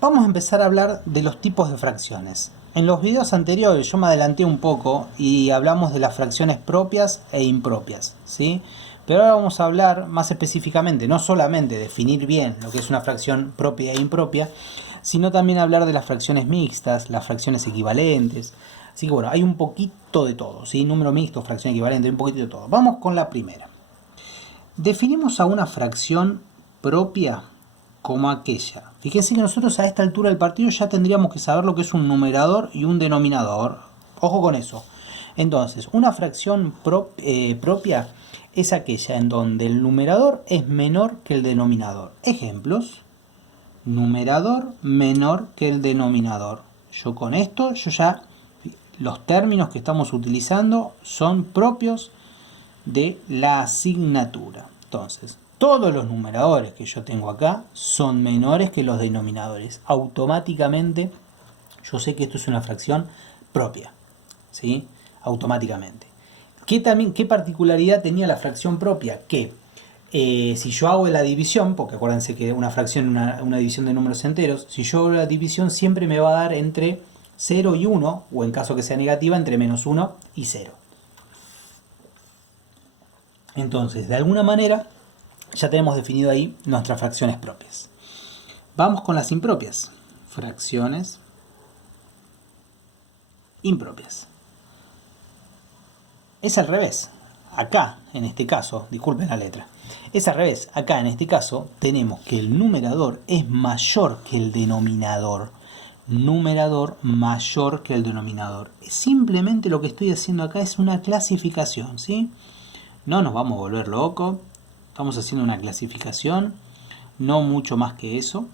Vamos a empezar a hablar de los tipos de fracciones. En los videos anteriores yo me adelanté un poco y hablamos de las fracciones propias e impropias, ¿sí? Pero ahora vamos a hablar más específicamente, no solamente definir bien lo que es una fracción propia e impropia, sino también hablar de las fracciones mixtas, las fracciones equivalentes. Así que bueno, hay un poquito de todo, ¿sí? Número mixto, fracción equivalente, un poquito de todo. Vamos con la primera. Definimos a una fracción propia como aquella. Fíjense que nosotros a esta altura del partido ya tendríamos que saber lo que es un numerador y un denominador. Ojo con eso. Entonces, una fracción propia es aquella en donde el numerador es menor que el denominador. Ejemplos. Numerador menor que el denominador. Yo con esto, los términos que estamos utilizando son propios de la asignatura. Entonces, todos los numeradores que yo tengo acá son menores que los denominadores. Automáticamente, yo sé que esto es una fracción propia, ¿sí? Automáticamente. ¿Qué particularidad tenía la fracción propia? Que si yo hago la división, porque acuérdense que una fracción es una división de números enteros, si yo hago la división siempre me va a dar entre 0 y 1, o en caso que sea negativa, entre menos 1 y 0. Entonces, de alguna manera, ya tenemos definido ahí nuestras fracciones propias. Vamos con las impropias. Fracciones impropias. Es al revés. Acá, en este caso, disculpen la letra, es al revés. Acá, en este caso, tenemos que el numerador es mayor que el denominador. Numerador mayor que el denominador. Simplemente lo que estoy haciendo acá es una clasificación, ¿sí? No nos vamos a volver locos. Estamos haciendo una clasificación, no mucho más que eso.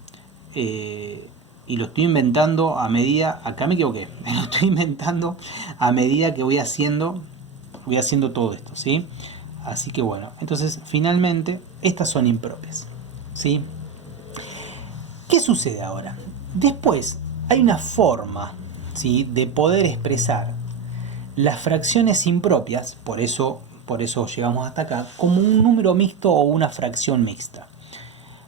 Y lo estoy inventando a medida, acá me equivoqué, lo estoy inventando a medida que voy haciendo todo esto, ¿sí? Así que bueno, entonces finalmente estas son impropias, ¿sí? ¿Qué sucede ahora? Después hay una forma, ¿sí?, de poder expresar las fracciones impropias, por eso llegamos hasta acá, como un número mixto o una fracción mixta.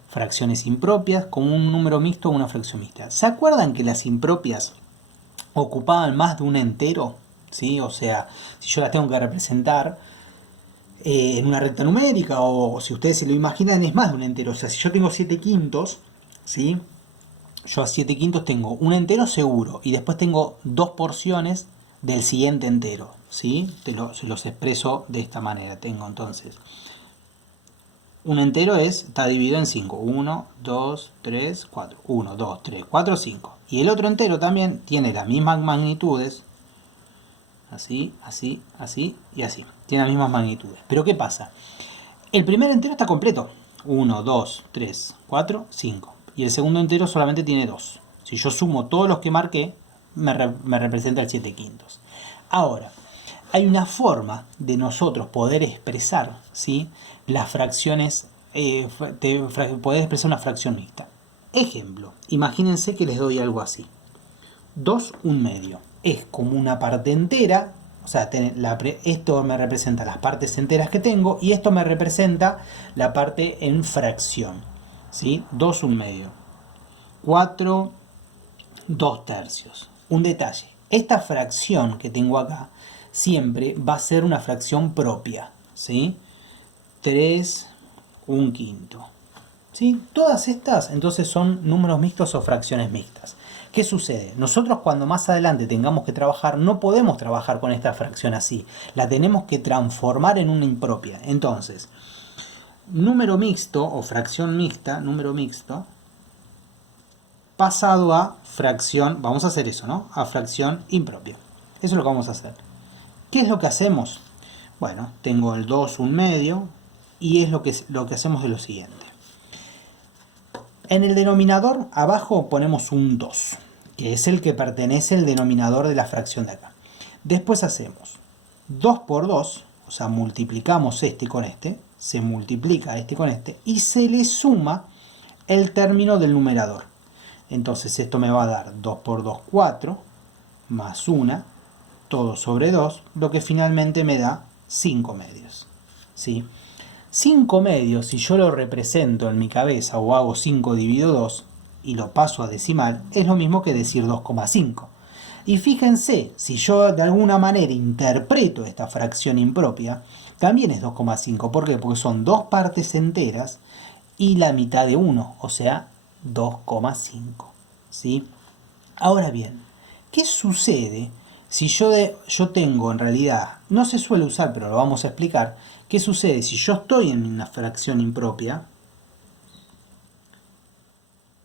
Fracciones impropias como un número mixto o una fracción mixta. ¿Se acuerdan que las impropias ocupaban más de un entero? ¿Sí? O sea, si yo las tengo que representar en una recta numérica, o si ustedes se lo imaginan, es más de un entero. O sea, si yo tengo 7 quintos, ¿sí?, yo a 7 quintos tengo un entero seguro y después tengo dos porciones del siguiente entero, ¿sí? Se los expreso de esta manera. Tengo entonces un entero está dividido en 5. 1, 2, 3, 4. 1, 2, 3, 4, 5. Y el otro entero también tiene las mismas magnitudes. Así, así, así y así. Tiene las mismas magnitudes. Pero ¿qué pasa? El primer entero está completo. 1, 2, 3, 4, 5. Y el segundo entero solamente tiene 2. Si yo sumo todos los que marqué, me representa el 7 quintos. Ahora, hay una forma de nosotros poder expresar, ¿sí?, las fracciones, poder expresar una fracción mixta. Ejemplo, imagínense que les doy algo así. 2, 1/2. Es como una parte entera, o sea, esto me representa las partes enteras que tengo y esto me representa la parte en fracción, ¿sí? 2, 1/2. 4, 2/3. Un detalle, esta fracción que tengo acá siempre va a ser una fracción propia, ¿sí? 3, 1/5. ¿Sí? Todas estas entonces son números mixtos o fracciones mixtas. ¿Qué sucede? Nosotros cuando más adelante tengamos que trabajar, no podemos trabajar con esta fracción así. La tenemos que transformar en una impropia. Entonces, número mixto o fracción mixta, número mixto, pasado a fracción, vamos a hacer eso, ¿no? A fracción impropia. Eso es lo que vamos a hacer. ¿Qué es lo que hacemos? Bueno, tengo el 2, 1/2, y es lo que hacemos es lo siguiente. En el denominador abajo ponemos un 2, que es el que pertenece al denominador de la fracción de acá. Después hacemos 2 por 2, o sea, multiplicamos este con este, se multiplica este con este, y se le suma el término del numerador. Entonces esto me va a dar 2 por 2, 4, más 1, todo sobre 2, lo que finalmente me da 5/2. ¿Sí? 5/2, si yo lo represento en mi cabeza o hago 5 dividido 2, y lo paso a decimal, es lo mismo que decir 2,5. Y fíjense, si yo de alguna manera interpreto esta fracción impropia, también es 2,5. ¿Por qué? Porque son dos partes enteras y la mitad de 1, o sea, 2,5. ¿Sí? Ahora bien, ¿qué sucede si yo tengo en realidad, no se suele usar, pero lo vamos a explicar, qué sucede si yo estoy en una fracción impropia?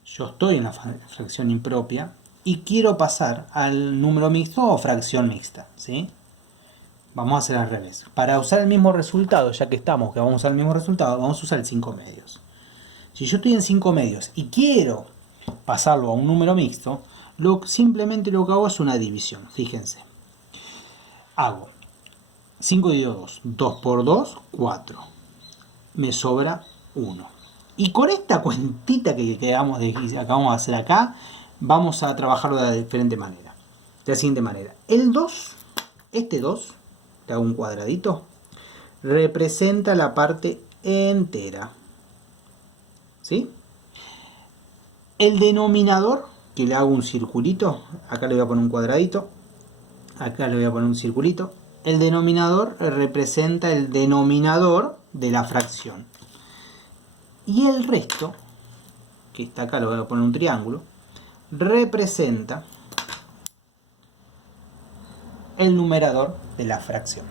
Yo estoy en una fracción impropia y quiero pasar al número mixto o fracción mixta, ¿sí? Vamos a hacer al revés. Para usar el mismo resultado, ya que estamos, que vamos a usar el mismo resultado, vamos a usar el 5 medios. Si yo estoy en 5 medios y quiero pasarlo a un número mixto, simplemente lo que hago es una división. Fíjense. Hago 5 dividido 2. 2 por 2, 4. Me sobra 1. Y con esta cuentita que acabamos de hacer acá, vamos a trabajarlo de la diferente manera. De la siguiente manera. El 2, este 2, le hago un cuadradito, representa la parte entera. ¿Sí? El denominador, que le hago un circulito, acá le voy a poner un cuadradito, acá le voy a poner un circulito. El denominador representa el denominador de la fracción. Y el resto, que está acá, lo voy a poner un triángulo, representa el numerador de la fracción.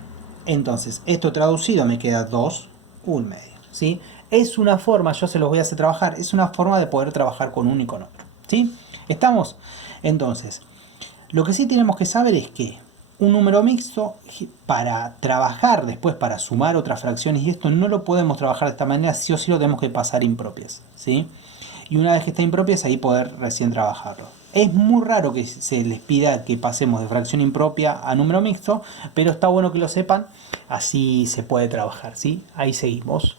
Entonces, esto traducido me queda 2, 1 medio. ¿Sí? Es una forma, yo se los voy a hacer trabajar, es una forma de poder trabajar con uno y con otro. ¿Sí? ¿Estamos? Entonces, lo que sí tenemos que saber es que un número mixto, para trabajar después, para sumar otras fracciones, y esto no lo podemos trabajar de esta manera, sí o sí lo tenemos que pasar impropias. ¿Sí? Y una vez que está impropias, ahí poder recién trabajarlo. Es muy raro que se les pida que pasemos de fracción impropia a número mixto, pero está bueno que lo sepan, así se puede trabajar, ¿sí? Ahí seguimos.